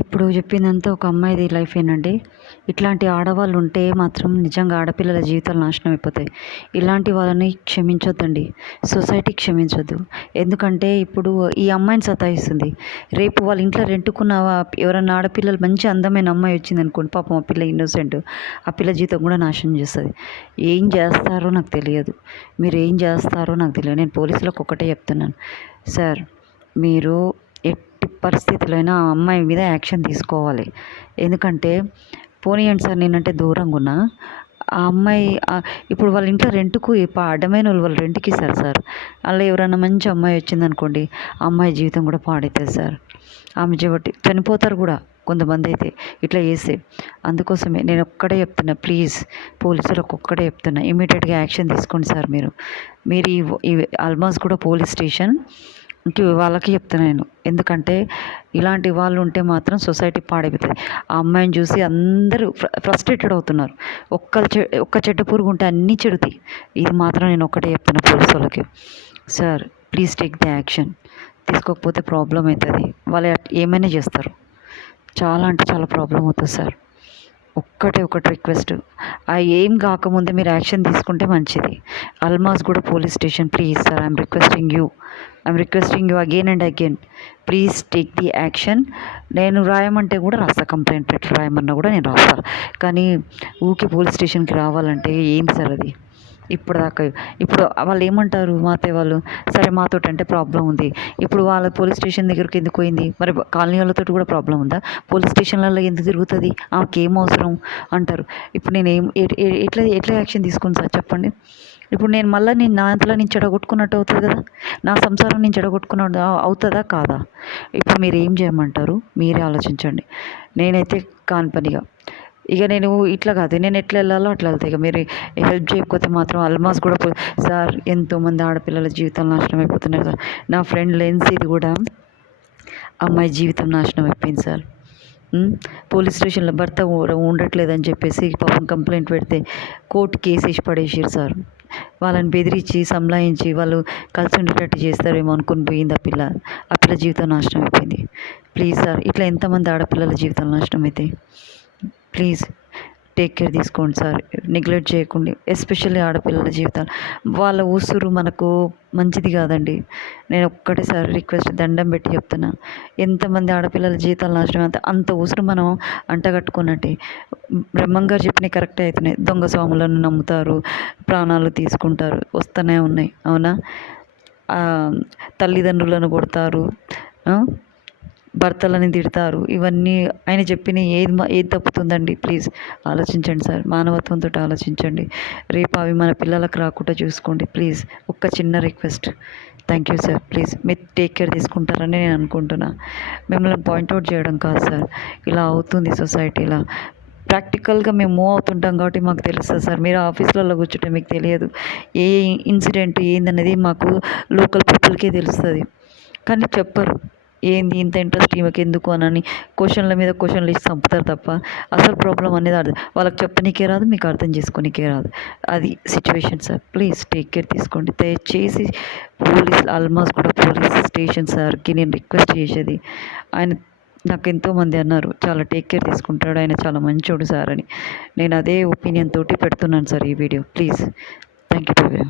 ఇప్పుడు చెప్పిందంతా ఒక అమ్మాయిది లైఫేనండి. ఇట్లాంటి ఆడవాళ్ళు ఉంటే మాత్రం నిజంగా ఆడపిల్లల జీవితాలు నాశనం అయిపోతాయి. ఇలాంటి వాళ్ళని క్షమించొద్దండి. సొసైటీ క్షమించొద్దు. ఎందుకంటే ఇప్పుడు ఈ అమ్మాయిని సతాయిస్తుంది. రేపు వాళ్ళ ఇంట్లో రెంటుకున్న ఎవరన్నా ఆడపిల్లలు మంచి అందమైన అమ్మాయి వచ్చిందనుకోండి, పాపం ఆ పిల్ల ఇన్నోసెంట్. ఆ పిల్ల జీవితం కూడా నాశనం చేస్తుంది. ఏం చేస్తారో నాకు తెలియదు. మీరు ఏం చేస్తారో నాకు తెలియదు. నేను పోలీసులకు ఒకటే చెప్తున్నాను, సార్ మీరు ఎట్టి పరిస్థితుల్లో అయినా ఆ అమ్మాయి మీద యాక్షన్ తీసుకోవాలి. ఎందుకంటే పోనీయండి సార్, నేనంటే దూరంగా ఉన్నా, ఆ అమ్మాయి ఇప్పుడు వాళ్ళ ఇంట్లో రెంట్కు అడ్డమైన వాళ్ళు రెంట్కి ఇస్తారు సార్. అలా ఎవరైనా మంచి అమ్మాయి వచ్చిందనుకోండి, ఆ అమ్మాయి జీవితం కూడా పాడవుతుంది సార్. ఆమె చెబట్టి చనిపోతారు కూడా కొంతమంది అయితే ఇట్లా చేస్తే. అందుకోసమే నేను ఒక్కడే చెప్తున్నా, ప్లీజ్ పోలీసులకు ఒక్కడే చెప్తున్నా, ఇమీడియట్గా యాక్షన్ తీసుకోండి సార్. మీరు ఈ ఆల్మోస్ట్ కూడా పోలీస్ స్టేషన్ వాళ్ళకి చెప్తున్నా నేను. ఎందుకంటే ఇలాంటి వాళ్ళు ఉంటే మాత్రం సొసైటీ పాడైపోతుంది. ఆ అమ్మాయిని చూసి అందరూ ఫ్రస్ట్రేటెడ్ అవుతున్నారు. ఒక్క చెడ్డ పురుగు ఉంటే అన్నీ చెడుతాయి. ఇది మాత్రం నేను ఒక్కటే చెప్తున్నా పోలీసు వాళ్ళకి, sir please take the action. తీసుకోకపోతే ప్రాబ్లం అవుతుంది. వాళ్ళు ఏమైనా చేస్తారు. చాలా అంటే చాలా ప్రాబ్లం అవుతుంది సార్. ఒకటి రిక్వెస్ట్, ఏం కాకముందే మీరు యాక్షన్ తీసుకుంటే మంచిది. అల్మాస్ కూడా police station, please sir, I'm requesting you again and again, please take the action. నేను రాయమంటే కూడా రాస్తా, కంప్లైంట్ పెట్టి రాయమన్నా కూడా నేను రాస్తాను. కానీ ఊకే పోలీస్ స్టేషన్కి రావాలంటే ఏంటి సార్ అది? ఇప్పుడు వాళ్ళు ఏమంటారు మాతే వాళ్ళు, సరే మాతోటి అంటే ప్రాబ్లం ఉంది. ఇప్పుడు వాళ్ళ పోలీస్ స్టేషన్ దగ్గరికి ఎందుకు పోయింది? మరి కాలనీ వాళ్ళతో కూడా ప్రాబ్లం ఉందా? పోలీస్ స్టేషన్లలో ఎందుకు తిరుగుతుంది? ఆమెకి ఏం అవసరం అంటారు. ఇప్పుడు నేను ఎట్లా యాక్షన్ తీసుకుని సార్ చెప్పండి. ఇప్పుడు నేను నా అంతలో నేను చెడగొట్టుకున్నట్టు అవుతుంది కదా, నా సంసారం నేను చెడగొట్టుకున్నట్టు అవుతుందా కాదా? ఇప్పుడు మీరు ఏం చేయమంటారు? మీరే ఆలోచించండి. నేనైతే కాని పనిగా ఇక నేను ఇట్లా కాదు, నేను ఎట్లా వెళ్ళాలో అట్లా వెళ్తాయి. ఇక మీరు హెల్ప్ చేయకపోతే మాత్రం అల్మాస్ కూడా సార్ ఎంతోమంది ఆడపిల్లల జీవితాలు నాశనం అయిపోతున్నారు సార్. నా ఫ్రెండ్ లెన్సీది కూడా అమ్మాయి జీవితం నాశనం అయిపోయింది సార్. పోలీస్ స్టేషన్లో భర్త ఉండట్లేదని చెప్పేసి పాపం కంప్లైంట్ పెడితే కోర్టు కేసు వేసి పడేసారు సార్. వాళ్ళని బెదిరించి సంలాయించి వాళ్ళు కలిసి ఉండేటట్టు చేస్తారేమో అనుకుని పోయింది ఆ పిల్ల జీవితం నాశనం అయిపోయింది. ప్లీజ్ సార్, ఇట్లా ఎంతమంది ఆడపిల్లల జీవితాలు నాశనం అవుతాయి. ప్లీజ్ టేక్ కేర్ తీసుకోండి సార్. నెగ్లెక్ట్ చేయకండి, ఎస్పెషల్లీ ఆడపిల్లల జీవితాలు. వాళ్ళ ఊసురు మనకు మంచిది కాదండి. నేను ఒక్కటేసారి రిక్వెస్ట్ దండం పెట్టి చెప్తున్నా, ఎంతమంది ఆడపిల్లల జీవితాలు నాశనం అంత ఊసురు మనం అంటగట్టుకున్నట్టే. బ్రహ్మంగారు చెప్పినవి కరెక్టే అవుతున్నాయి. దొంగ స్వాములను నమ్ముతారు, ప్రాణాలు తీసుకుంటారు, వస్తూనే ఉన్నాయి. అవునా? తల్లిదండ్రులను కొడతారు, భర్తలని తిడతారు. ఇవన్నీ ఆయన చెప్పిన ఏది తప్పుతుందండి? ప్లీజ్ ఆలోచించండి సార్, మానవత్వంతో ఆలోచించండి. రేపు అవి మన పిల్లలకు రాకుండా చూసుకోండి ప్లీజ్. ఒక్క చిన్న request. Thank you sir. Please మీరు టేక్ కేర్ తీసుకుంటారని నేను అనుకుంటున్నా. మిమ్మల్ని పాయింట్అవుట్ చేయడం కాదు సార్. ఇలా అవుతుంది సొసైటీలో. ప్రాక్టికల్గా మేము మూవ్ అవుతుంటాం కాబట్టి మాకు తెలుస్తుంది సార్. మీరు ఆఫీసులలో కూర్చుంటే మీకు తెలియదు ఏ ఇన్సిడెంట్ ఏందనేది. మాకు లోకల్ పీపుల్కే తెలుస్తుంది, కానీ చెప్పరు. ఏంది ఇంత ఇంట్రెస్ట్ ఈమెకి ఎందుకు అని క్వశ్చన్ల మీద క్వశ్చన్లు ఇచ్చి చంపుతారు తప్ప అసలు ప్రాబ్లం అనేది అర్థం వాళ్ళకి చెప్పనీకే రాదు, మీకు అర్థం చేసుకోనికే రాదు. అది situation sir. Please take care తీసుకోండి దయచేసి. ఆల్మోస్ట్ కూడా పోలీస్ స్టేషన్ సార్కి నేను రిక్వెస్ట్ చేసేది, ఆయన నాకు ఎంతోమంది అన్నారు చాలా టేక్ కేర్ తీసుకుంటాడు, ఆయన చాలా మంచోడు సార్ అని. నేను అదే ఒపీనియన్ తోటి పెడుతున్నాను సార్ ఈ వీడియో. Please thank you.